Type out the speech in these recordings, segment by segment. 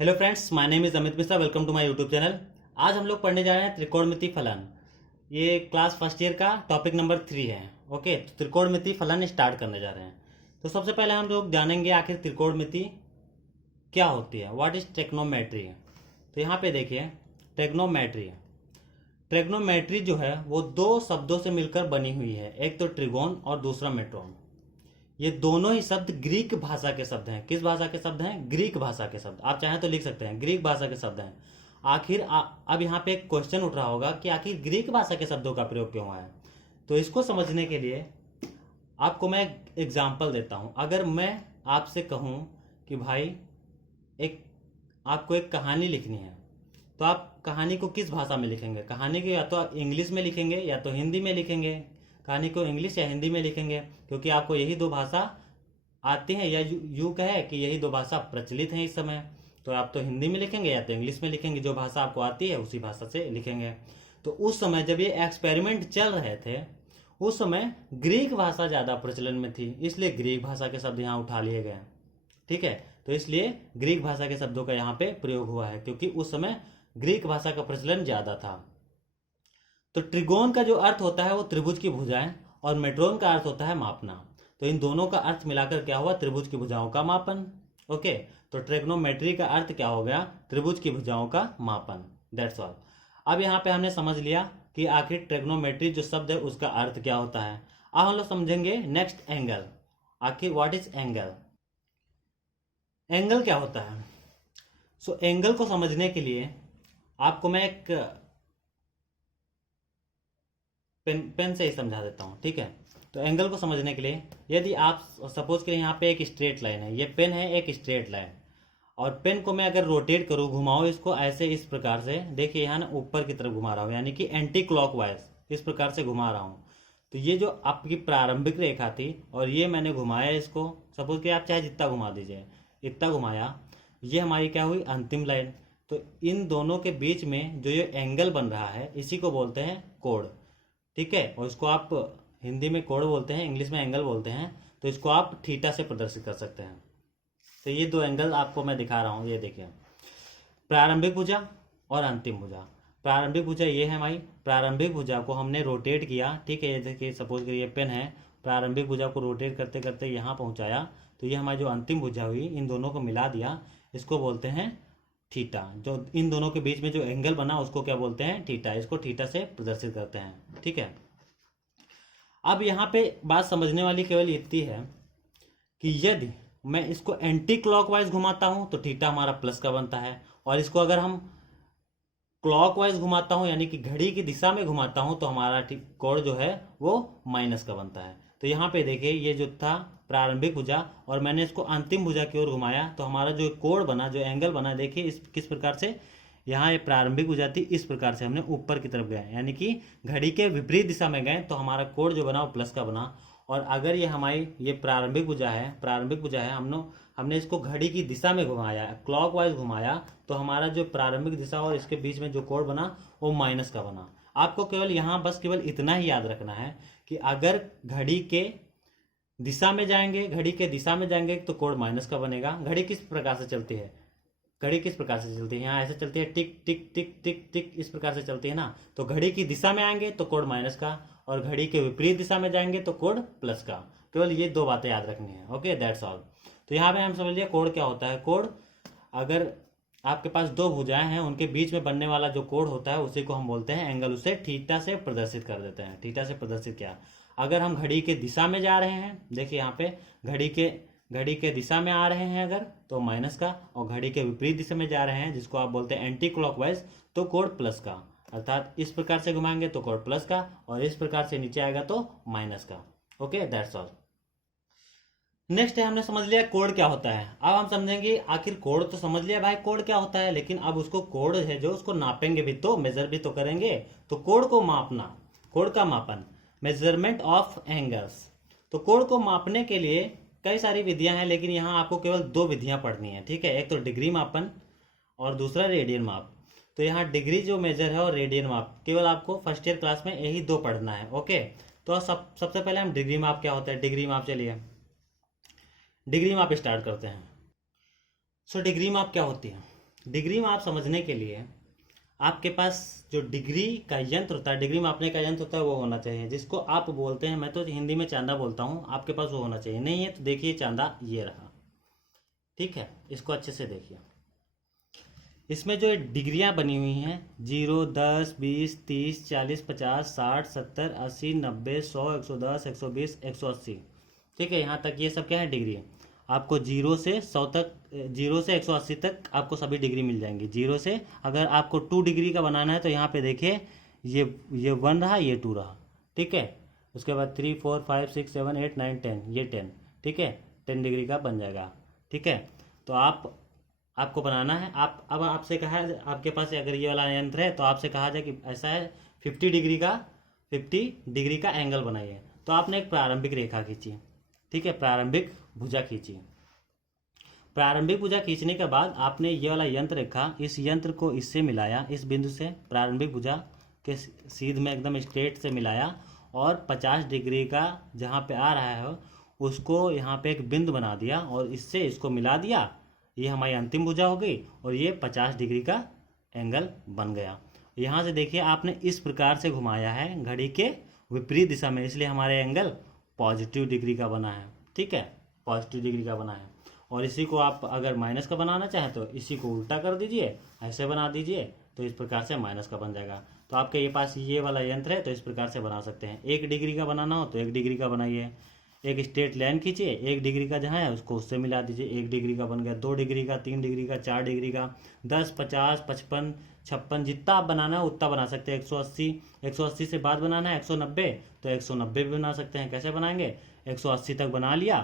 Hello friends, my name is Amit Mishra. Welcome to my YouTube channel. आज हम लोग पढ़ने जा रहे हैं त्रिकोणमिति फलन। ये क्लास फर्स्ट ईयर का टॉपिक नंबर 3 है। ओके, तो त्रिकोणमिति फलन स्टार्ट करने जा रहे हैं। तो सबसे पहले हम लोग जानेंगे आखिर त्रिकोणमिति क्या होती है, व्हाट इज ट्रिग्नोमेट्री। तो यहाँ पे देखिए, ट्रिग्नोमेट्री ट्रिग्नोमेट्री जो है वो दो शब्दों से मिलकर बनी हुई है, एक तो ट्रिगोन और दूसरा मेट्रोन। ये दोनों ही शब्द ग्रीक भाषा के शब्द हैं। किस भाषा के शब्द हैं? ग्रीक भाषा के शब्द। आप चाहें तो लिख सकते हैं, ग्रीक भाषा के शब्द हैं। अब यहाँ पे एक क्वेश्चन उठ रहा होगा कि आखिर ग्रीक भाषा के शब्दों का प्रयोग क्यों हुआ है। तो इसको समझने के लिए आपको मैं एग्जाम्पल देता हूं। अगर मैं आपसे कहूं कि भाई आपको एक कहानी लिखनी है, तो आप कहानी को किस भाषा में लिखेंगे? कहानी को या तो आप इंग्लिश में लिखेंगे या तो हिंदी में लिखेंगे। कहानी को इंग्लिश या हिंदी में लिखेंगे, क्योंकि आपको यही दो भाषा आती हैं, या यूं कहे कि यही दो भाषा प्रचलित हैं इस समय। तो आप तो हिंदी में लिखेंगे या तो इंग्लिश में लिखेंगे। जो भाषा आपको आती है उसी भाषा से लिखेंगे। तो उस समय जब ये एक्सपेरिमेंट चल रहे थे, उस समय ग्रीक भाषा ज्यादा प्रचलन में थी, इसलिए ग्रीक भाषा के शब्द यहाँ उठा लिए गए। ठीक है, तो इसलिए ग्रीक भाषा के शब्दों का यहाँ पे प्रयोग हुआ है, क्योंकि उस समय ग्रीक भाषा का प्रचलन ज्यादा था। तो ट्रिगोन का जो अर्थ होता है वो त्रिभुज की भुजाएं, और मेट्रोन का अर्थ होता है मापना। तो इन दोनों का अर्थ मिलाकर क्या हुआ? त्रिभुज की भुजाओं का मापन। ओके, तो ट्रिग्नोमेट्री का अर्थ क्या हो गया? त्रिभुज की भुजाओं का मापन। That's all. अब यहाँ पे हमने समझ लिया कि आखिर ट्रिग्नोमेट्री जो शब्द है उसका अर्थ क्या होता है। अब हम लोग समझेंगे नेक्स्ट एंगल। आखिर व्हाट इज एंगल? एंगल क्या होता है? सो एंगल को समझने के लिए आपको मैं एक पेन से ही समझा देता हूँ। ठीक है, तो एंगल को समझने के लिए यदि आप सपोज करें यहाँ पे एक स्ट्रेट लाइन है, ये पेन है एक स्ट्रेट लाइन, और पेन को मैं अगर रोटेट करूँ, घुमाऊँ इसको ऐसे, इस प्रकार से, देखिए यहाँ ना ऊपर की तरफ घुमा रहा हूँ, यानी कि एंटी क्लॉकवाइज इस प्रकार से घुमा रहा हूँ। तो ये जो आपकी प्रारंभिक रेखा थी, और ये मैंने घुमाया इसको, सपोज कि आप चाहे जितना घुमा दीजिए, इतना घुमाया, ये हमारी क्या हुई? अंतिम लाइन। तो इन दोनों के बीच में जो ये एंगल बन रहा है, इसी को बोलते हैं कोण। ठीक है, और इसको आप हिंदी में कोण बोलते हैं, इंग्लिश में एंगल बोलते हैं। तो इसको आप थीटा से प्रदर्शित कर सकते हैं। तो ये दो एंगल आपको मैं दिखा रहा हूँ, ये देखिए, प्रारंभिक भुजा और अंतिम भुजा। प्रारंभिक भुजा ये है हमारी, प्रारंभिक भुजा को हमने रोटेट किया। ठीक है, ये देखिए, सपोज करिए पेन है, प्रारंभिक भुजा को रोटेट करते करते यहाँ पहुँचाया, तो ये हमारी जो अंतिम भुजा हुई, इन दोनों को मिला दिया, इसको बोलते हैं थीटा। जो इन दोनों के बीच में जो एंगल बना उसको क्या बोलते हैं? थीटा। इसको थीटा से प्रदर्शित करते हैं। ठीक है, अब यहाँ पे बात समझने वाली केवल इतनी है कि यदि मैं इसको एंटी क्लॉकवाइज घुमाता हूं तो थीटा हमारा प्लस का बनता है, और इसको अगर हम क्लॉकवाइज घुमाता हूं, यानी कि घड़ी की दिशा में घुमाता हूं, तो हमारा कोण जो है वो माइनस का बनता है। तो यहाँ पे देखिए, ये जो था प्रारंभिक भुजा, और मैंने इसको अंतिम भुजा की ओर घुमाया, तो हमारा जो कोण बना, जो एंगल बना, देखिए इस किस प्रकार से, यहाँ ये प्रारंभिक भुजा थी, इस प्रकार से हमने ऊपर की तरफ गए, यानी कि घड़ी के विपरीत दिशा में गए, तो हमारा कोण जो बना वो प्लस का बना। और अगर ये हमारी ये प्रारंभिक भुजा है, हमने इसको घड़ी की दिशा में घुमाया, क्लॉकवाइज घुमाया, तो हमारा जो प्रारंभिक दिशा और इसके बीच में जो कोण बना वो माइनस का बना। आपको केवल यहाँ बस केवल इतना ही याद रखना है कि अगर घड़ी के दिशा में जाएंगे तो कोण माइनस का बनेगा। घड़ी किस प्रकार से चलती है? यहाँ ऐसे चलती है, टिक टिक टिक टिक टिक, इस प्रकार से चलती है ना। तो घड़ी की दिशा में आएंगे तो कोण माइनस का, और घड़ी के विपरीत दिशा में जाएंगे तो कोण प्लस का। केवल ये दो बातें याद रखनी है। Okay, that's all. तो यहाँ पे हम समझ लिया कोण क्या होता है। कोण, अगर आपके पास दो भुजाएं हैं, उनके बीच में बनने वाला जो कोण होता है उसी को हम बोलते हैं एंगल। उसे थीटा से प्रदर्शित कर देते हैं। थीटा से प्रदर्शित किया। अगर हम घड़ी के दिशा में जा रहे हैं, देखिए यहाँ पे घड़ी के दिशा में आ रहे हैं अगर, तो माइनस का, और घड़ी के विपरीत दिशा में जा रहे हैं, जिसको आप बोलते हैं एंटी क्लॉकवाइज, तो कोण प्लस का। अर्थात इस प्रकार से घुमाएंगे तो कोण प्लस का, और इस प्रकार से नीचे आएगा तो माइनस का। Okay, that's all. नेक्स्ट है, हमने समझ लिया कोण क्या होता है। अब हम समझेंगे आखिर कोण तो समझ लिया भाई कोण क्या होता है, लेकिन अब उसको कोण है जो उसको नापेंगे भी तो, मेजर भी तो करेंगे। तो कोण को मापना, कोण का मापन, मेजरमेंट ऑफ एंगल्स। तो कोण को मापने के लिए कई सारी विधियां हैं, लेकिन यहाँ आपको केवल दो विधियां पढ़नी है। ठीक है, एक तो डिग्री मापन और दूसरा रेडियन माप। तो यहाँ डिग्री जो मेजर है और रेडियन माप, केवल आपको फर्स्ट ईयर क्लास में यही दो पढ़ना है। ओके, तो सबसे पहले हम डिग्री माप क्या होता है, डिग्री माप, चलिए डिग्री माप स्टार्ट करते हैं। सो डिग्री माप क्या होती है? डिग्री में आप समझने के लिए आपके पास जो डिग्री का यंत्र होता है, डिग्री मापने का यंत्र होता है, वो होना चाहिए, जिसको आप बोलते हैं, मैं तो हिंदी में चांदा बोलता हूँ, आपके पास वो होना चाहिए। नहीं है तो देखिए चांदा ये रहा, ठीक है, इसको अच्छे से देखिए। इसमें जो डिग्रियां बनी हुई हैं 0, 10, 20, 30, 40, 50, 60, 70, 80, 90, 100, 110, 120, 180, ठीक है, यहाँ तक ये सब क्या है डिग्री है। आपको 0 से 100 तक, 0 से 180 तक आपको सभी डिग्री मिल जाएंगी। 0 से अगर आपको 2 डिग्री का बनाना है तो यहाँ पे देखिए ये 1 रहा, ये 2 रहा, ठीक है। उसके बाद 3, 4, 5, 6, 7, 8, 9, 10, ये 10, ठीक है, 10 डिग्री का बन जाएगा, ठीक है। तो आपको बनाना है। आप अब आपसे कहा है, आपके पास अगर ये वाला यंत्र है तो आपसे कहा जाए कि ऐसा है 50 डिग्री का एंगल बनाइए। तो आपने एक प्रारंभिक रेखा खींची, ठीक है, प्रारंभिक भुजा खींची। प्रारंभिक भुजा खींचने के बाद आपने ये वाला यंत्र रखा, इस यंत्र को इससे मिलाया, इस बिंदु से प्रारंभिक भुजा के सीध में एकदम स्ट्रेट से मिलाया, और 50 डिग्री का जहाँ पे आ रहा है उसको यहाँ पे एक बिंदु बना दिया और इससे इसको मिला दिया। ये हमारी अंतिम भुजा हो गई और ये 50 डिग्री का एंगल बन गया। यहाँ से देखिए आपने इस प्रकार से घुमाया है घड़ी के विपरीत दिशा में, इसलिए हमारे एंगल पॉजिटिव डिग्री का बना है, ठीक है, पॉजिटिव डिग्री का बना है। और इसी को आप अगर माइनस का बनाना चाहें तो इसी को उल्टा कर दीजिए, ऐसे बना दीजिए, तो इस प्रकार से माइनस का बन जाएगा। तो आपके ये पास ये वाला यंत्र है तो इस प्रकार से बना सकते हैं। 1 डिग्री का बनाना हो तो 1 डिग्री का बनाइए, एक स्ट्रेट लाइन खींचिए, 1 डिग्री का जहाँ है उसको उससे मिला दीजिए, 1 डिग्री का बन गया। 2 डिग्री का, 3 डिग्री का, 4 डिग्री का, 10, 50, 55, 56, जितना आप बनाना है उतना बना सकते हैं। 180 से बाद बनाना है 190 तो 190 भी बना सकते हैं। कैसे बनाएंगे, 180 तक बना लिया।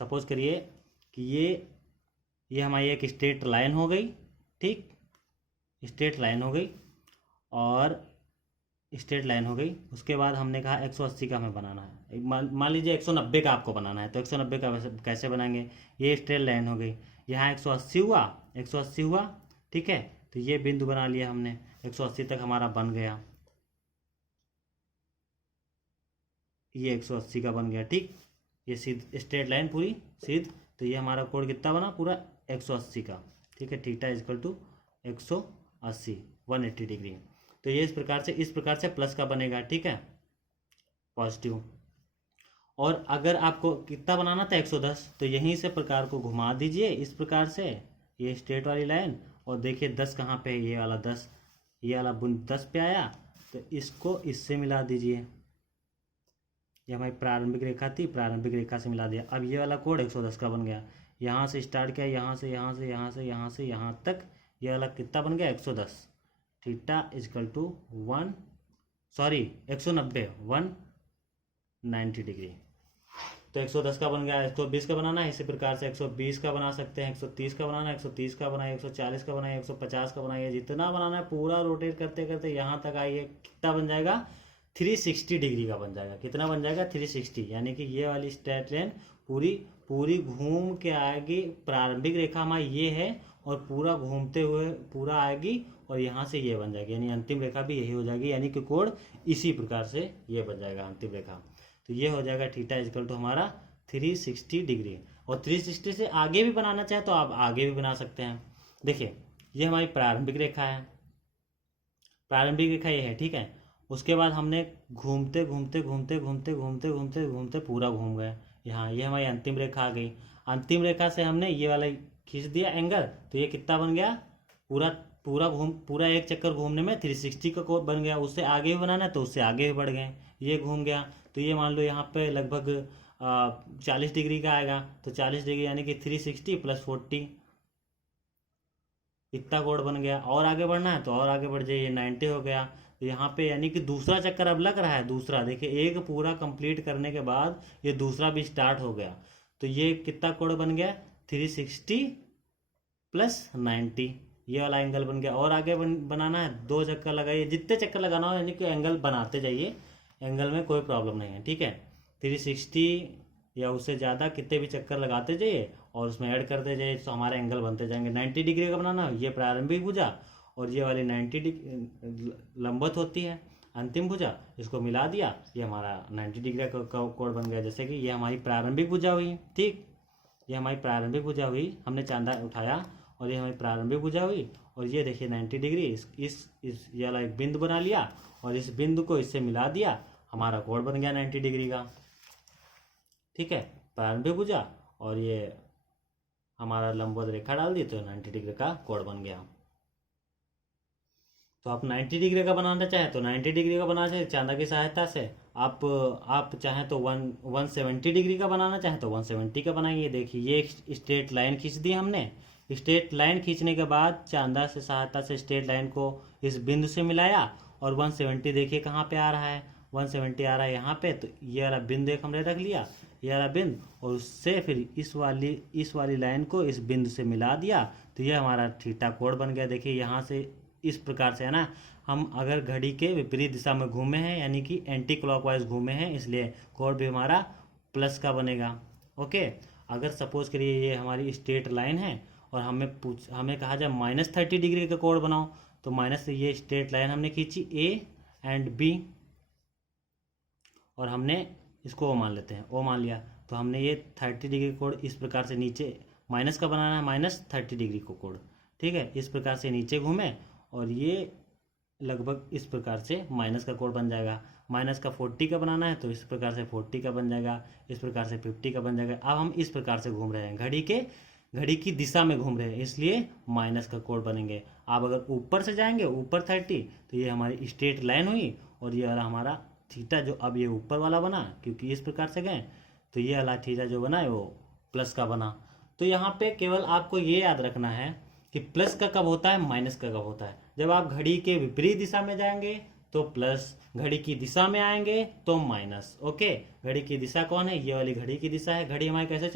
सपोज करिए कि ये हमारी एक स्ट्रेट लाइन हो गई, ठीक, स्ट्रेट लाइन हो गई, और स्ट्रेट लाइन हो गई। उसके बाद हमने कहा 180 का हमें बनाना है, मान लीजिए 190 का आपको बनाना है, तो 190 का कैसे बनाएंगे, ये स्ट्रेट लाइन हो गई, यहाँ 180 हुआ, 180 हुआ, ठीक है। तो ये बिंदु बना लिया हमने, 180 तक हमारा बन गया, ये 180 का बन गया, ठीक, ये सीध स्ट्रेट लाइन पूरी सीध। तो ये हमारा कोण कितना बना, पूरा 180 का, ठीक है, थीटा इजकल टू 180, 180 डिग्री। तो ये इस प्रकार से प्लस का बनेगा, ठीक है, पॉजिटिव। और अगर आपको कितना बनाना था 110, तो यहीं से प्रकार को घुमा दीजिए इस प्रकार से, ये स्ट्रेट वाली लाइन, और देखिए 10 कहाँ पे है, ये वाला 10, ये वाला 10 पे आया, तो इसको इससे मिला दीजिए। ये हमारी प्रारंभिक रेखा थी, प्रारंभिक रेखा से मिला दिया। अब ये वाला कोण 110 का बन गया, यहाँ से स्टार्ट किया, यहाँ से यहाँ से यहाँ से यहाँ से यहाँ तक, ये वाला कितना बन गया 110, थीटा इजकल टू 190 190 डिग्री। तो 110 का बन गया, 120 का बनाना है, इसी प्रकार से 120 का बना सकते हैं, 130 का बनाना है, 130 का बनाइए, 140 का बनाइए, 150 का बनाइए, जितना बनाना है पूरा रोटेट करते करते यहाँ तक आइए, कितना बन जाएगा 360 डिग्री का बन जाएगा। कितना बन जाएगा 360, यानी कि ये वाली स्ट्रेट लाइन पूरी घूम के आएगी, प्रारंभिक रेखा हमारी ये है और पूरा घूमते हुए पूरा आएगी और यहाँ से ये बन जाएगी, यानी अंतिम रेखा भी यही हो जाएगी, यानी कि कोण इसी प्रकार से ये बन जाएगा अंतिम रेखा। तो ये हो जाएगा थीटा इजकल टू हमारा 360 डिग्री। और 360 से आगे भी बनाना चाहे तो आप आगे भी बना सकते हैं। देखिए ये हमारी प्रारंभिक रेखा है, प्रारंभिक रेखा ये है, ठीक है। उसके बाद हमने घूमते घूमते घूमते घूमते घूमते घूमते घूमते पूरा घूम गए यहाँ, ये हमारी अंतिम रेखा आ गई। अंतिम रेखा से हमने ये वाला खींच दिया एंगल, तो ये कितना बन गया, पूरा एक चक्कर घूमने में 360 का कोण बन गया। उससे आगे भी बनाना है तो उससे आगे भी बढ़ गए, ये घूम गया। तो ये मान लो यहाँ पे लगभग 40 डिग्री का आएगा, तो 40 डिग्री यानी कि 360 + 40, इतना कोण बन गया। और आगे बढ़ना है तो और आगे बढ़ जाइए, 90 हो गया। तो यहाँ पे यानी कि दूसरा चक्कर अब लग रहा है, दूसरा देखिए एक पूरा कंप्लीट करने के बाद ये दूसरा भी स्टार्ट हो गया। तो ये कितना कोण बन गया 360 + 90, ये वाला एंगल बन गया। और आगे बनाना है 2 चक्कर लगाइए, जितने चक्कर लगाना हो, यानी कि एंगल बनाते जाइए, एंगल में कोई प्रॉब्लम नहीं है, ठीक है। 360 या उससे ज़्यादा कितने भी चक्कर लगाते जाइए और उसमें ऐड करते जाइए तो हमारे एंगल बनते जाएंगे। 90 डिग्री का बनाना, ये प्रारंभिक भुजा और ये वाली 90 डिग्री लंबवत होती है अंतिम भुजा, इसको मिला दिया, ये हमारा 90 डिग्री का कोण बन गया। जैसे कि ये हमारी प्रारंभिक भुजा हुई, ठीक, ये हमारी प्रारंभिक भुजा हुई, हमने चांदा उठाया और ये हमारी प्रारंभिक भुजा हुई, और ये देखिए 90 डिग्री इस ये वाला एक बिंदु बना लिया और इस बिंदु को इससे मिला दिया, हमारा कोण बन गया 90 डिग्री का। ठीक है, प्रारंभिक भुजा और ये हमारा लंबवत रेखा डाल दी तो 90 डिग्री का कोण बन गया। तो आप 90 डिग्री का बनाना चाहें तो 90 डिग्री का बनाना चाहिए चांदा की सहायता से। आप चाहें तो 170 डिग्री का बनाना चाहें तो 170 का बनाएंगे। देखिए ये एक स्ट्रेट लाइन खींच दी हमने। स्ट्रेट लाइन खींचने के बाद चांदा से सहायता से स्ट्रेट लाइन को इस बिंदु से मिलाया और 170 देखिए कहाँ पे आ रहा है, 170 आ रहा है यहाँ पे। तो ये वाला बिंदु एक हमने रख लिया, ये वाला बिंदु, और उससे फिर इस वाली लाइन को इस बिंदु से मिला दिया, तो ये हमारा थीटा कोण बन गया। देखिए यहाँ से इस प्रकार से है ना, हम अगर घड़ी के विपरीत दिशा में घूमे हैं यानी कि एंटी क्लॉकवाइज घूमे हैं, इसलिए कोण भी हमारा प्लस का बनेगा। ओके, अगर सपोज करिए ये हमारी स्ट्रेट लाइन है और हमें कहा जाए -30 डिग्री का कोण बनाओ, तो माइनस से ये स्ट्रेट लाइन हमने खींची ए एंड बी, और हमने इसको ओ मान लेते हैं, ओ मान लिया, तो हमने ये 30 डिग्री कोण इस प्रकार से नीचे माइनस का बनाना है, -30 डिग्री को कोण। ठीक है, इस प्रकार से नीचे घूमे और ये लगभग इस प्रकार से माइनस का कोण बन जाएगा। माइनस का 40 का बनाना है तो इस प्रकार से 40 का बन जाएगा, इस प्रकार से 50 का बन जाएगा। अब हम इस प्रकार से घूम रहे हैं, घड़ी की दिशा में घूम रहे हैं, इसलिए माइनस का कोण बनेंगे। आप अगर ऊपर से जाएंगे ऊपर 30, तो ये हमारी स्ट्रेट लाइन हुई, और ये वाला हमारा थीटा जो अब ये ऊपर वाला बना क्योंकि इस प्रकार से गए, तो ये वाला थीटा जो बना है वो प्लस का बना। तो यहाँ पे केवल आपको ये याद रखना है कि प्लस का कब होता है, माइनस का कब होता है। जब आप घड़ी के विपरीत दिशा में जाएंगे तो प्लस, घड़ी की दिशा में आएंगे तो माइनस। ओके, घड़ी की दिशा कौन है, ये वाली घड़ी की दिशा है। घड़ी हमारी कैसे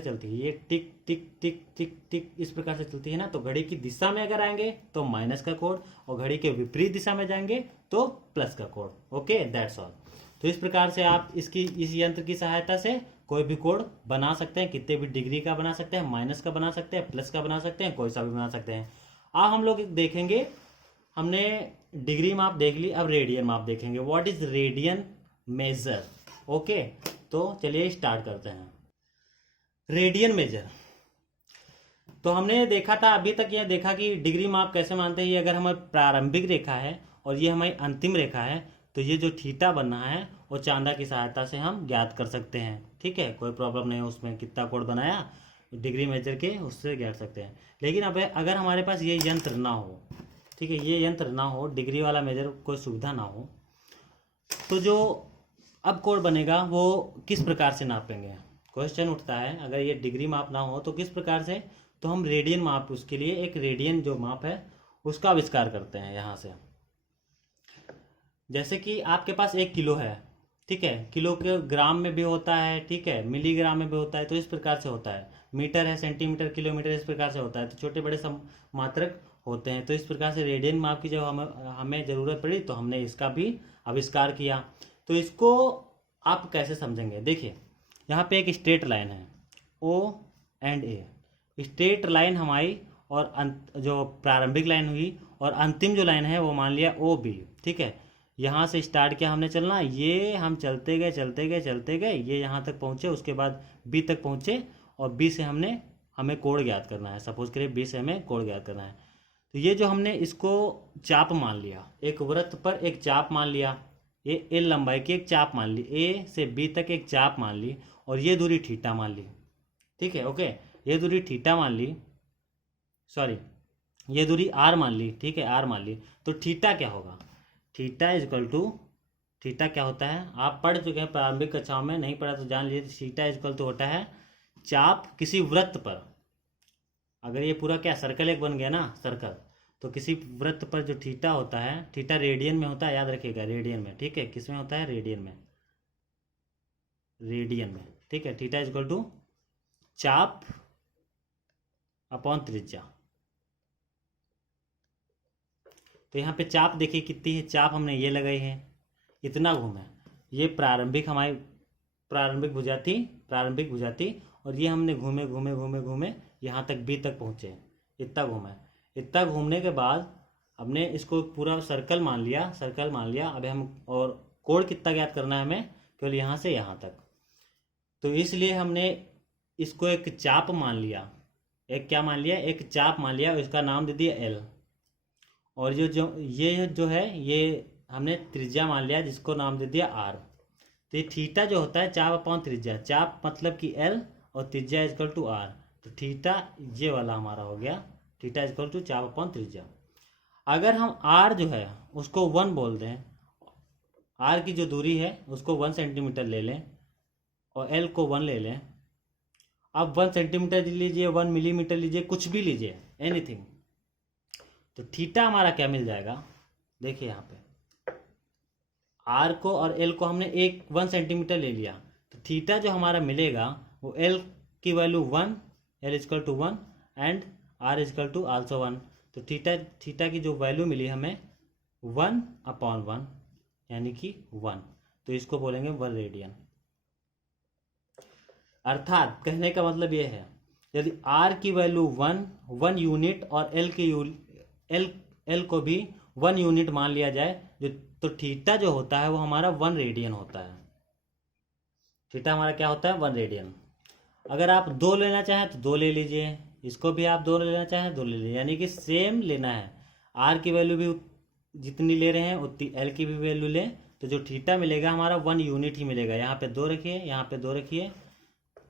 चलती है, ये टिक टिक टिक टिक टिक इस प्रकार से चलती है ना। तो घड़ी की दिशा में अगर आएंगे तो माइनस का कोण, और घड़ी के विपरीत दिशा में जाएंगे तो प्लस का कोण। Okay, that's all. तो इस प्रकार से आप इस यंत्र की सहायता से कोई भी कोण बना सकते हैं, कितने भी डिग्री का बना सकते हैं, माइनस का बना सकते हैं, प्लस का बना सकते हैं, कोई सा भी बना सकते हैं। अब हम लोग देखेंगे, हमने डिग्री माप देख ली, अब रेडियन माप देखेंगे। What is radian major. Okay, तो चलिए स्टार्ट करते हैं। रेडियन मेजर, तो हमने देखा था अभी तक, यह देखा कि डिग्री माप कैसे मानते हैं। ये अगर हमारी प्रारंभिक रेखा है और ये हमारी अंतिम रेखा है, तो ये जो थीटा बनना है वो चांदा की सहायता से हम ज्ञात कर सकते हैं। ठीक है, कोई प्रॉब्लम नहीं है उसमें, कितना कोण बनाया डिग्री मेजर के उससे ज्ञात सकते हैं। लेकिन अब अगर हमारे पास ये यंत्र ना हो, ठीक है, ये यंत्र ना हो, डिग्री वाला मेजर कोई सुविधा ना हो, तो जो अब कोण बनेगा वो किस प्रकार से नापेंगे। क्वेश्चन उठता है, अगर ये डिग्री माप ना हो तो किस प्रकार से, तो हम रेडियन माप, उसके लिए एक रेडियन जो माप है उसका आविष्कार करते हैं यहाँ से। जैसे कि आपके पास 1 किलो है, ठीक है, किलो के ग्राम में भी होता है, ठीक है, मिलीग्राम में भी होता है, तो इस प्रकार से होता है। मीटर है, सेंटीमीटर, किलोमीटर, इस प्रकार से होता है। तो छोटे बड़े मात्रक होते हैं। तो इस प्रकार से रेडियन माप की जब हमें ज़रूरत पड़ी तो हमने इसका भी आविष्कार किया। तो इसको आप कैसे समझेंगे, देखिए यहाँ पे एक स्ट्रेट लाइन है O and A। Straight line हमारी और जो प्रारंभिक लाइन हुई, और अंतिम जो लाइन है वो मान लिया OB। ठीक है, यहाँ से स्टार्ट किया हमने चलना, ये हम चलते गए, ये यहाँ तक पहुँचे, उसके बाद B तक पहुँचे, और B से हमें कोण ज्ञात करना है। सपोज करिए B से हमें कोण ज्ञात करना है। तो ये जो हमने इसको चाप मान लिया, एक वृत्त पर एक चाप मान लिया, ये L लंबाई की एक चाप मान ली, A से B तक एक चाप मान ली, और ये दूरी थीटा मान ली। ठीक है, ओके, ये दूरी थीटा मान ली, सॉरी ये दूरी R मान ली। ठीक है, R मान ली। तो थीटा क्या होगा, theta is equal to, theta क्या होता है आप पढ़ चुके हैं प्रारंभिक कक्षाओं में, नहीं पढ़ा तो जान लीजिए। थीटा इज इक्वल टू होता है चाप किसी वृत्त पर, अगर ये पूरा क्या सर्कल एक बन गया ना, सर्कल, तो किसी वृत्त पर जो थीटा होता है, थीटा रेडियन में होता है, याद रखिएगा रेडियन में। ठीक है, किस में होता है, रेडियन में, ठीक है। थीटा इज इक्वल टू चाप अपॉन त्रिज्या। तो यहाँ पे चाप देखिए कितनी है, चाप हमने ये लगाई है, इतना घूमे, ये हमारी प्रारंभिक भुजा थी, और ये हमने घूमे यहाँ तक B तक पहुँचे, इतना घूमे। इतना घूमने के बाद हमने इसको पूरा सर्कल मान लिया। अब हम और कोण कितना ज्ञात करना है हमें, केवल यहाँ से यहाँ तक। तो इसलिए हमने इसको एक चाप मान लिया, एक क्या मान लिया, एक चाप मान लिया, इसका नाम दे दिया एल। और ये जो है ये हमने त्रिज्या मान लिया जिसको नाम दे दिया आर। तो ये थीटा जो होता है चाप अपॉन त्रिज्या, चाप मतलब कि एल और त्रिज्या इजकल टू आर। तो थीटा ये वाला हमारा हो गया, थीटा इजकल टू चाप अपॉन त्रिज्या। अगर हम आर जो है उसको 1 बोल दें, आर की जो दूरी है उसको 1 सेंटीमीटर ले लें और एल को 1 ले लें। अब 1 सेंटीमीटर लीजिए, 1 मिलीमीटर लीजिए, कुछ भी लीजिए, एनीथिंग। तो थीटा हमारा क्या मिल जाएगा, देखिए यहाँ पे आर को और एल को हमने 1 सेंटीमीटर ले लिया, तो थीटा जो हमारा मिलेगा वो एल की value 1, L is equal to 1 and R is equal to also 1। तो थीटा की जो वैल्यू मिली हमें 1/1 यानी कि 1। तो इसको बोलेंगे 1 रेडियन। अर्थात कहने का मतलब ये है, यदि आर की वैल्यू 1 यूनिट और एल को भी 1 यूनिट मान लिया जाए, जो तो थीटा जो होता है वो हमारा 1 रेडियन होता है। थीटा हमारा क्या होता है, 1 रेडियन। अगर आप 2 लेना चाहें तो 2 ले लीजिए, इसको भी आप 2 लेना चाहें 2 ले लीजिए, यानी कि सेम लेना है। आर की वैल्यू भी जितनी ले रहे हैं उतनी एल की भी वैल्यू लें, तो जो थीटा मिलेगा हमारा 1 यूनिट ही मिलेगा। यहाँ पे 2 रखिए, यहाँ पे 2 रखिए,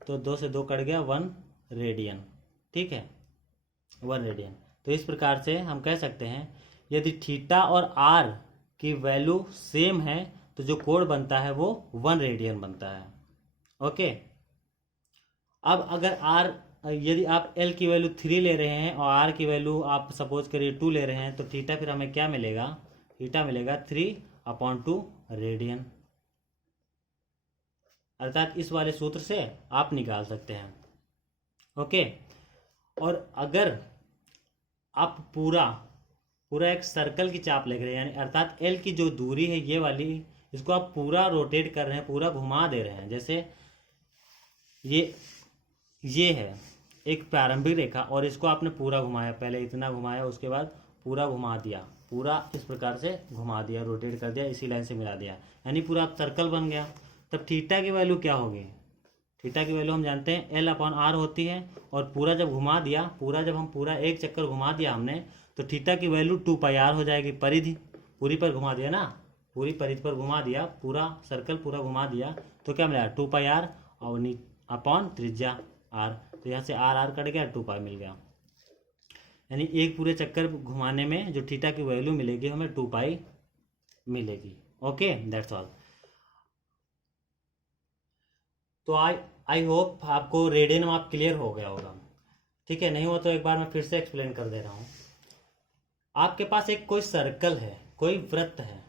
तो 2 से 2 कट गया, 1 रेडियन। ठीक है, 1 रेडियन। तो इस प्रकार से हम कह सकते हैं यदि थीटा और आर की वैल्यू सेम है तो जो कोण बनता है वो 1 रेडियन बनता है। ओके। अब अगर आर, यदि आप एल की वैल्यू 3 ले रहे हैं और आर की वैल्यू आप सपोज करिए 2 ले रहे हैं, तो थीटा फिर हमें क्या मिलेगा, थीटा मिलेगा 3/2 रेडियन। अर्थात इस वाले सूत्र से आप निकाल सकते हैं। ओके। और अगर आप पूरा एक सर्कल की चाप लग रहे हैं, यानी अर्थात एल की जो दूरी है ये वाली, इसको आप पूरा रोटेट कर रहे हैं, पूरा घुमा दे रहे हैं। जैसे ये है एक प्रारंभिक रेखा और इसको आपने पूरा घुमाया, पहले इतना घुमाया, उसके बाद पूरा घुमा दिया, पूरा इस प्रकार से घुमा दिया, रोटेट कर दिया, इसी लाइन से मिला दिया, यानी पूरा सर्कल बन गया। तब थीटा की वैल्यू क्या होगी, थीटा की वैल्यू हम जानते हैं L/R होती है। और पूरा जब घुमा दिया, जब हम पूरा एक चक्कर घुमा दिया हमने, तो थीटा की वैल्यू 2πr हो जाएगी। परिधि पूरी पर घुमा दिया ना, पूरी परिधि पर घुमा दिया, पूरा सर्कल पूरा घुमा दिया, तो क्या मिला 2πr और अपॉन त्रिज्या r। तो यहाँ से r कट गया, 2π मिल गया। यानी एक पूरे चक्कर घुमाने में जो थीटा की वैल्यू मिलेगी हमें 2π मिलेगी। Okay, that's all. तो आई होप आपको रेडियन माप क्लियर हो गया होगा। ठीक है, नहीं हुआ तो एक बार मैं फिर से एक्सप्लेन कर दे रहा हूँ। आपके पास एक कोई सर्कल है, कोई वृत्त है,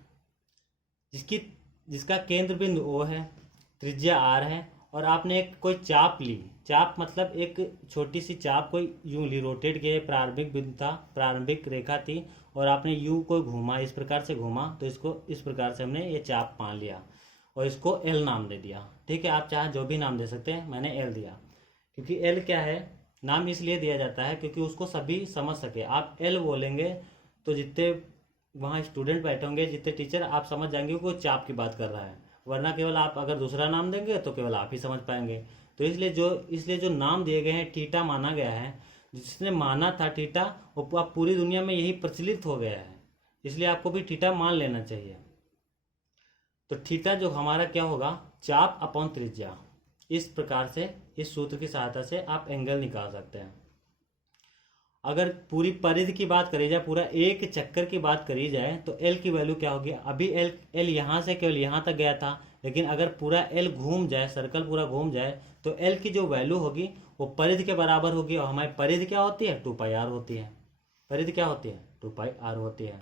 जिसका केंद्र बिंदु O है, त्रिज्या R है, और आपने एक कोई चाप ली। चाप मतलब एक छोटी सी चाप कोई यूं ली, रोटेट किए, प्रारंभिक बिंदु था, प्रारंभिक रेखा थी, और आपने यूं को घूमा, इस प्रकार से घूमा, तो इसको इस प्रकार से हमने ये चाप मान लिया और इसको L नाम दे दिया। ठीक है, आप चाहे जो भी नाम दे सकते हैं, मैंने L दिया, क्योंकि L क्या है, नाम इसलिए दिया जाता है क्योंकि उसको सभी समझ सके। आप L बोलेंगे तो जितने वहाँ स्टूडेंट बैठे होंगे, जितने टीचर, आप समझ जाएंगे कि वो चाप की बात कर रहा है, वरना केवल आप अगर दूसरा नाम देंगे तो केवल आप ही समझ पाएंगे। तो इसलिए जो नाम दिए गए हैं, थीटा माना गया है, जिसने माना था थीटा, वो अब पूरी दुनिया में यही प्रचलित हो गया है, इसलिए आपको भी थीटा मान लेना चाहिए। तो थीटा जो हमारा क्या होगा, चाप अपॉन त्रिज्या। इस प्रकार से, इस सूत्र की सहायता से आप एंगल निकाल सकते हैं। अगर पूरी परिधि की बात करी जाए, पूरा एक चक्कर की बात करी जाए, तो L की वैल्यू क्या होगी। अभी L यहाँ से केवल यहाँ तक गया था, लेकिन अगर पूरा L घूम जाए, सर्कल पूरा घूम जाए, तो L की जो वैल्यू होगी वो परिधि के बराबर होगी। और हमारी परिधि क्या होती है, 2πr होती है। परिधि क्या होती है, 2πr होती है।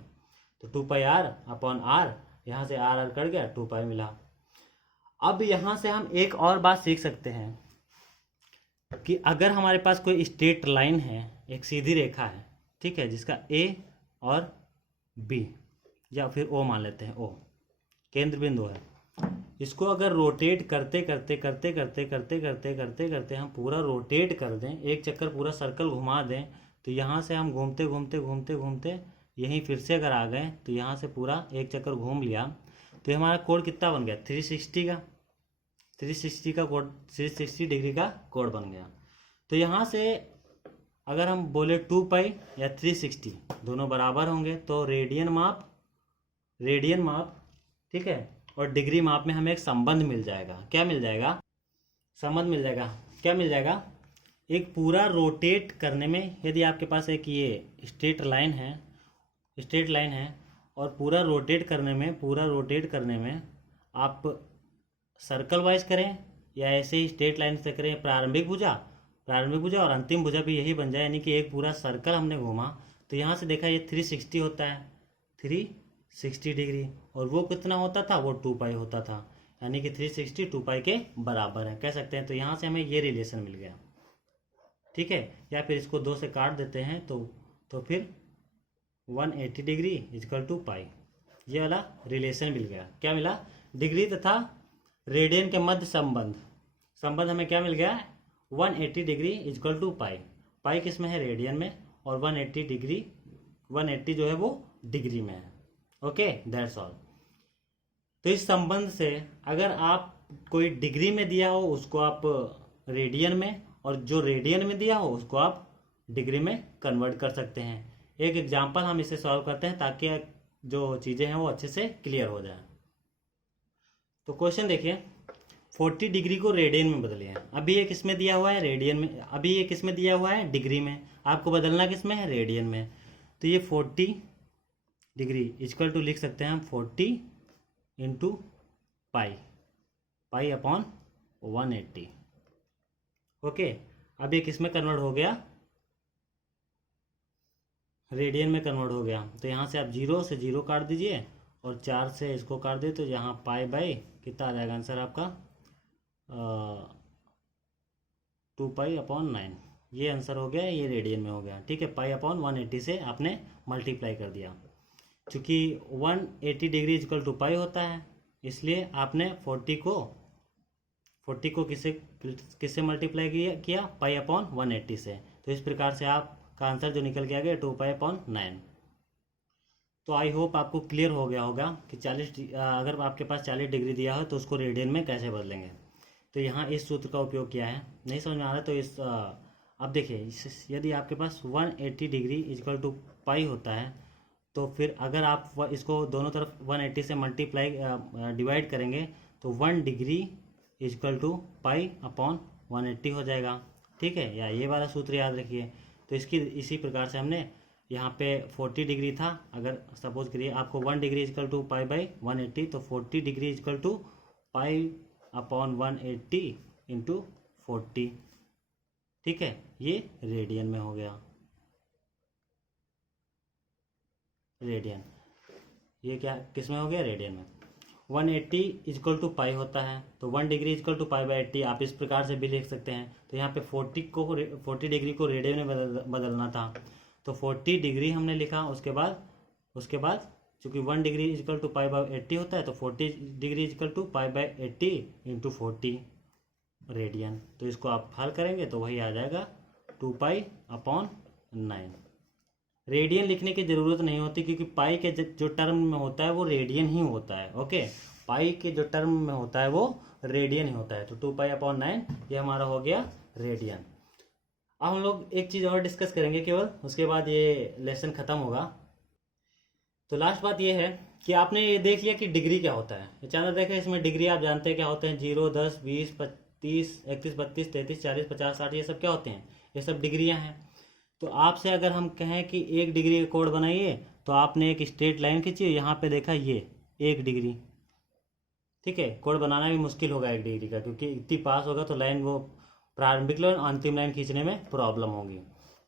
तो 2πr/r, यहाँ से r कट गया, 2π मिला। अब यहाँ से हम एक और बात सीख सकते हैं कि अगर हमारे पास कोई स्ट्रेट लाइन है, एक सीधी रेखा है, ठीक है, जिसका A और B, या फिर O मान लेते हैं, O केंद्र बिंदु है, इसको अगर रोटेट करते करते करते करते करते करते करते करते हम पूरा रोटेट कर दें, एक चक्कर पूरा सर्कल घुमा दें, तो यहाँ से हम घूमते घूमते घूमते घूमते यहीं फिर से अगर आ गए, तो यहाँ से पूरा एक चक्कर घूम लिया, तो हमारा कोण कितना बन गया, 360 का, 360 डिग्री का कोण बन गया। तो यहाँ से अगर हम बोले 2 पाई या 360 दोनों बराबर होंगे तो रेडियन माप ठीक है और डिग्री माप में हमें एक संबंध मिल जाएगा। क्या मिल जाएगा? संबंध मिल जाएगा। क्या मिल जाएगा? एक पूरा रोटेट करने में, यदि आपके पास एक ये स्ट्रेट लाइन है और पूरा रोटेट करने में आप सर्कल वाइज करें या ऐसे ही स्ट्रेट लाइन से करें, प्रारंभिक भुजा और अंतिम भुजा भी यही बन जाए, यानी कि एक पूरा सर्कल हमने घूमा तो यहाँ से देखा ये 360 होता है, 360 डिग्री, और वो कितना होता था? वो 2 पाई होता था, यानी कि 360 2 पाई के बराबर है, कह सकते हैं। तो यहाँ से हमें ये रिलेशन मिल गया, ठीक है। या फिर इसको 2 से काट देते हैं तो फिर 180 डिग्री इक्वल टू पाई, ये वाला रिलेशन मिल गया। क्या मिला? डिग्री तथा रेडियन के मध्य संबंध हमें क्या मिल गया? 180 डिग्री इक्वल टू पाई किस में है? रेडियन में, और 180 जो है वो डिग्री में है। Okay, that's all. तो इस संबंध से अगर आप कोई डिग्री में दिया हो उसको आप रेडियन में, और जो रेडियन में दिया हो उसको आप डिग्री में कन्वर्ट कर सकते हैं। एक एग्जांपल हम इसे सॉल्व करते हैं ताकि जो चीज़ें हैं वो अच्छे से क्लियर हो जाए। तो क्वेश्चन देखिए, 40 डिग्री को रेडियन में बदलिए। अभी ये किस में दिया हुआ है? रेडियन में। अभी ये किस में दिया हुआ है? डिग्री में। आपको बदलना किस में है? रेडियन में। तो ये 40 डिग्री इक्वल टू लिख सकते हैं हम 40 इंटू पाई अपॉन 180। ओके, अब ये किस में कन्वर्ट हो गया? रेडियन में कन्वर्ट हो गया। तो यहाँ से आप 0 से 0 काट दीजिए और 4 से इसको काट दिए तो यहाँ पाई बाई कितना आ जाएगा आंसर आपका? 2 पाई अपॉन 9, ये आंसर हो गया। ये रेडियन में हो गया, ठीक है। पाई अपॉन 180 से आपने मल्टीप्लाई कर दिया। चूँकि 180 डिग्री इक्वल टू पाई होता है, इसलिए आपने 40 को किससे मल्टीप्लाई किया? पाई अपॉन 180 से। तो इस प्रकार से आपका आंसर जो निकल के आ गया 2 पाई अपॉन 9। तो आई होप आपको क्लियर हो गया होगा कि अगर आपके पास 40 डिग्री दिया हो तो उसको रेडियन में कैसे बदलेंगे। तो यहाँ इस सूत्र का उपयोग किया है। नहीं समझ में आ रहा तो अब देखिए, यदि आपके पास 180 डिग्री इक्वल टू पाई होता है तो फिर अगर आप इसको दोनों तरफ 180 से मल्टीप्लाई डिवाइड करेंगे तो 1 degree equal to pi upon 180 हो जाएगा, ठीक है। या ये वाला सूत्र याद रखिए। तो इसी प्रकार से हमने यहाँ पे 40 डिग्री था, अगर सपोज करिए आपको 1 degree equal to pi by 180, तो 40 degree equal to pi upon 180 into 40, ठीक है। ये रेडियन में हो गया, रेडियन। ये क्या किस में हो गया? रेडियन में। 180 इक्वल टू पाई होता है, तो 1 degree equal to pi by 80 आप इस प्रकार से भी लिख सकते हैं। तो यहाँ पे 40 डिग्री को रेडियन में बदलना था, तो 40 डिग्री हमने लिखा। उसके बाद चूंकि 1 degree equal to pi by 80 होता है, तो 40 degree equal to pi by 80 into 40 radian. तो इसको आप हल करेंगे तो वही आ जाएगा 2 पाई अपॉन 9। रेडियन लिखने की ज़रूरत नहीं होती क्योंकि पाई के जो टर्म में होता है वो रेडियन ही होता है। ओके, पाई के जो टर्म में होता है वो रेडियन ही होता है। तो 2 पाई अपॉन 9 ये हमारा हो गया रेडियन। अब हम लोग एक चीज़ और डिस्कस करेंगे केवल, उसके बाद ये लेसन ख़त्म होगा। तो लास्ट बात ये है कि आपने ये देख लिया कि डिग्री क्या होता है। ये चैनल देखें, इसमें डिग्री आप जानते हैं क्या होते हैं? 0, 10, 20, 25, 31, 32, 33, 40, 50, 60, ये सब क्या होते हैं? ये सब डिग्रियां हैं। तो आपसे अगर हम कहें कि 1 डिग्री का कोड बनाइए, तो आपने एक स्ट्रेट लाइन खींची, यहाँ पे देखा ये 1 डिग्री, ठीक है। कोड बनाना भी मुश्किल होगा 1 डिग्री का, क्योंकि इतनी पास होगा तो लाइन वो प्रारंभिक लाइन अंतिम लाइन खींचने में प्रॉब्लम होगी।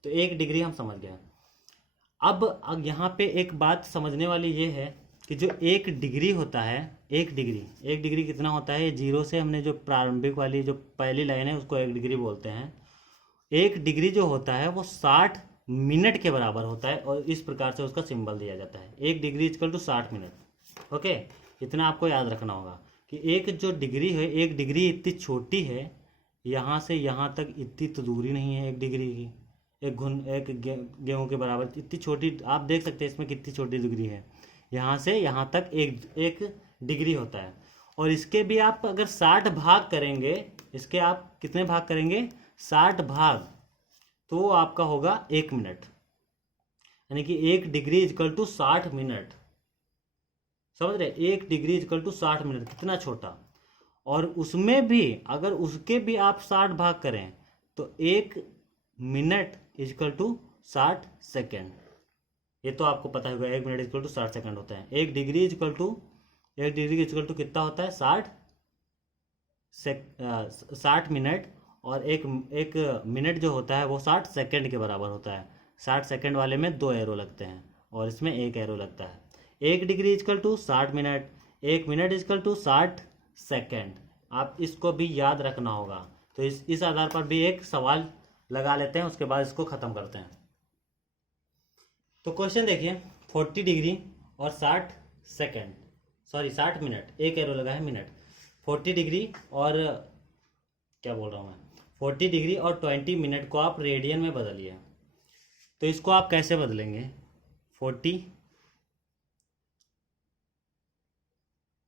तो 1 डिग्री हम समझ गए। अब यहाँ पे एक बात समझने वाली ये है कि जो 1 डिग्री होता है, 1 डिग्री कितना होता है? 0 से हमने जो प्रारंभिक वाली जो पहली लाइन है उसको 1 डिग्री बोलते हैं। 1 डिग्री जो होता है वो 60 मिनट के बराबर होता है, और इस प्रकार से उसका सिंबल दिया जाता है। 1 degree equal to 60 minute. Okay, इतना आपको याद रखना होगा कि एक जो डिग्री है, 1 डिग्री इतनी छोटी है, यहाँ से यहाँ तक इतनी तो दूरी नहीं है 1 डिग्री की। एक गेहूं के बराबर इतनी छोटी, आप देख सकते हैं इसमें कितनी छोटी डिग्री है। यहाँ से यहाँ तक एक डिग्री होता है। और इसके भी आप अगर 60 भाग करेंगे, इसके आप कितने भाग करेंगे? 60 भाग। तो वो आपका होगा 1 मिनट, यानी कि 1 डिग्री इजकल टू 60 मिनट। समझ रहे, 1 डिग्री इजकल टू 60 मिनट, कितना छोटा। और उसमें भी अगर उसके भी आप 60 भाग करें तो 1 मिनट इजकल टू 60 सेकेंड। ये तो आपको पता होगा, 1 मिनट इजकल टू 60 सेकेंड होता है। 1 डिग्री इजकल टू कितना होता है, 60 मिनट। और एक मिनट जो होता है वो 60 सेकेंड के बराबर होता है। 60 सेकेंड वाले में 2 एरो लगते हैं और इसमें 1 एरो लगता है। 1 degree is equal to 60 minute, 1 minute is equal to 60 second. आप इसको भी याद रखना होगा। तो इस आधार पर भी एक सवाल लगा लेते हैं, उसके बाद इसको ख़त्म करते हैं। तो क्वेश्चन देखिए, 40 डिग्री और 60 सेकेंड, सॉरी 60 मिनट, 1 एरो लगा है मिनट। 40 डिग्री और क्या बोल रहा हूँ मैं, 40 डिग्री और 20 मिनट को आप रेडियन में बदलिए। तो इसको आप कैसे बदलेंगे, 40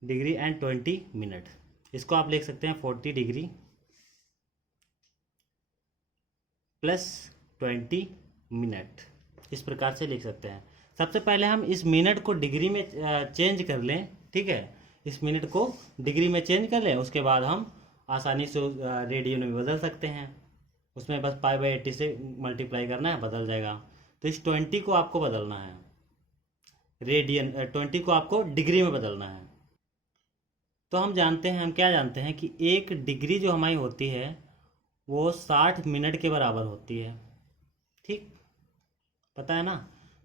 डिग्री एंड 20 मिनट, इसको आप लिख सकते हैं 40 डिग्री प्लस 20 मिनट, इस प्रकार से लिख सकते हैं। सबसे पहले हम इस मिनट को डिग्री में चेंज कर लें, ठीक है, इस मिनट को डिग्री में चेंज कर लें, उसके बाद हम आसानी से रेडियन में बदल सकते हैं। उसमें बस π/80 से मल्टीप्लाई करना है, बदल जाएगा। तो इस 20 को आपको बदलना है रेडियन, 20 को आपको डिग्री में बदलना है। तो हम जानते हैं, हम क्या जानते हैं कि 1 डिग्री जो हमारी होती है वो 60 मिनट के बराबर होती है, ठीक, पता है ना।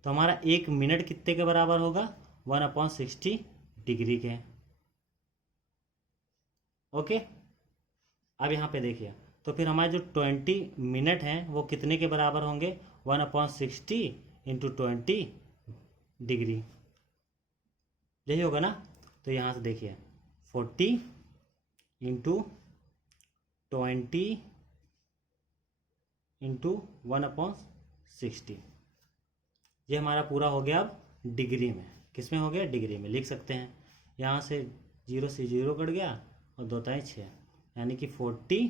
तो हमारा 1 मिनट कितने के बराबर होगा, 1/60 डिग्री के। ओके, अब यहाँ पे देखिए, तो फिर हमारे जो 20 मिनट हैं वो कितने के बराबर होंगे, 1/60 इंटू 20 डिग्री, यही होगा ना। तो यहाँ से देखिए 40 इंटू 20 इंटू 1/60, ये हमारा पूरा हो गया। अब डिग्री में, किस में हो गया, डिग्री में लिख सकते हैं। यहाँ से 0 से 0 कट गया और 2 ताई 6, यानी कि 40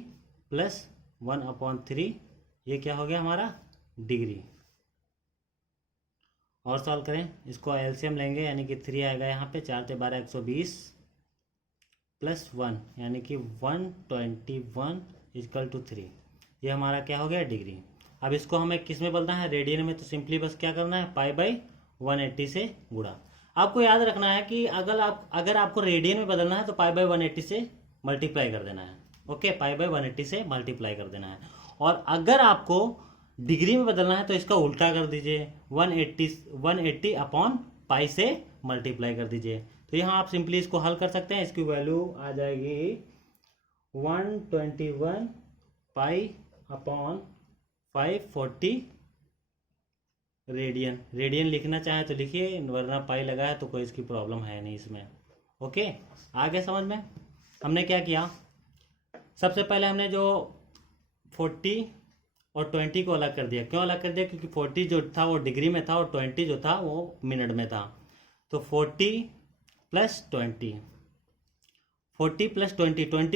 प्लस 1/3, ये क्या हो गया हमारा, डिग्री। और सॉल्व करें, इसको एलसीएम लेंगे, यानी कि 3 आएगा यहाँ पे, 4 से 12 120 प्लस 1, यानी कि 121 इजकल टू 3, ये हमारा क्या हो गया, डिग्री। अब इसको हमें किस में बदलना है, रेडियन में। तो सिंपली बस क्या करना है, π/180 से गुणा। आपको याद रखना है कि अगर आपको रेडियन में बदलना है तो π/180 से मल्टीप्लाई कर देना है। ओके, π/180 से मल्टीप्लाई कर देना है। और अगर आपको डिग्री में बदलना है तो इसका उल्टा कर दीजिए, 180 अपॉन पाई से मल्टीप्लाई कर दीजिए। तो यहाँ आप सिंपली इसको हल कर सकते हैं। इसकी वैल्यू आ जाएगी 121 पाई अपॉन 540 रेडियन लिखना चाहे तो लिखिए, वरना पाई लगा है तो कोई इसकी प्रॉब्लम है नहीं इसमें। ओके, आगे समझ में। हमने क्या किया, सबसे पहले हमने जो 40 और 20 को अलग कर दिया। क्यों अलग कर दिया, क्योंकि 40 जो था वो डिग्री में था और 20 जो था वो मिनट में था। तो 40 प्लस 20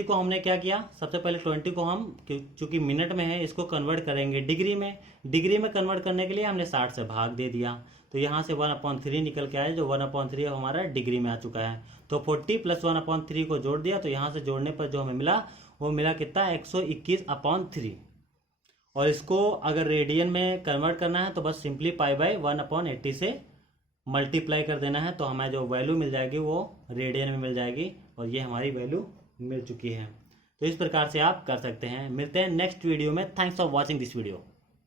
को हमने क्या किया, सबसे पहले 20 को हम, चूंकि मिनट में है, इसको कन्वर्ट करेंगे डिग्री में। डिग्री में कन्वर्ट करने के लिए हमने 60 से भाग दे दिया। तो यहाँ से 1/3 निकल के आया, जो 1/3 हमारा डिग्री में आ चुका है। तो 40 प्लस 1/3 को जोड़ दिया, तो यहाँ से जोड़ने पर जो हमें मिला वो मिला कितना, 121/3। और इसको अगर रेडियन में कन्वर्ट करना है तो बस सिंपली π/180 से मल्टीप्लाई कर देना है। तो हमें जो वैल्यू मिल जाएगी वो रेडियन में मिल जाएगी, और ये हमारी वैल्यू मिल चुकी है। तो इस प्रकार से आप कर सकते हैं। मिलते हैं नेक्स्ट वीडियो में। Thanks for watching this video.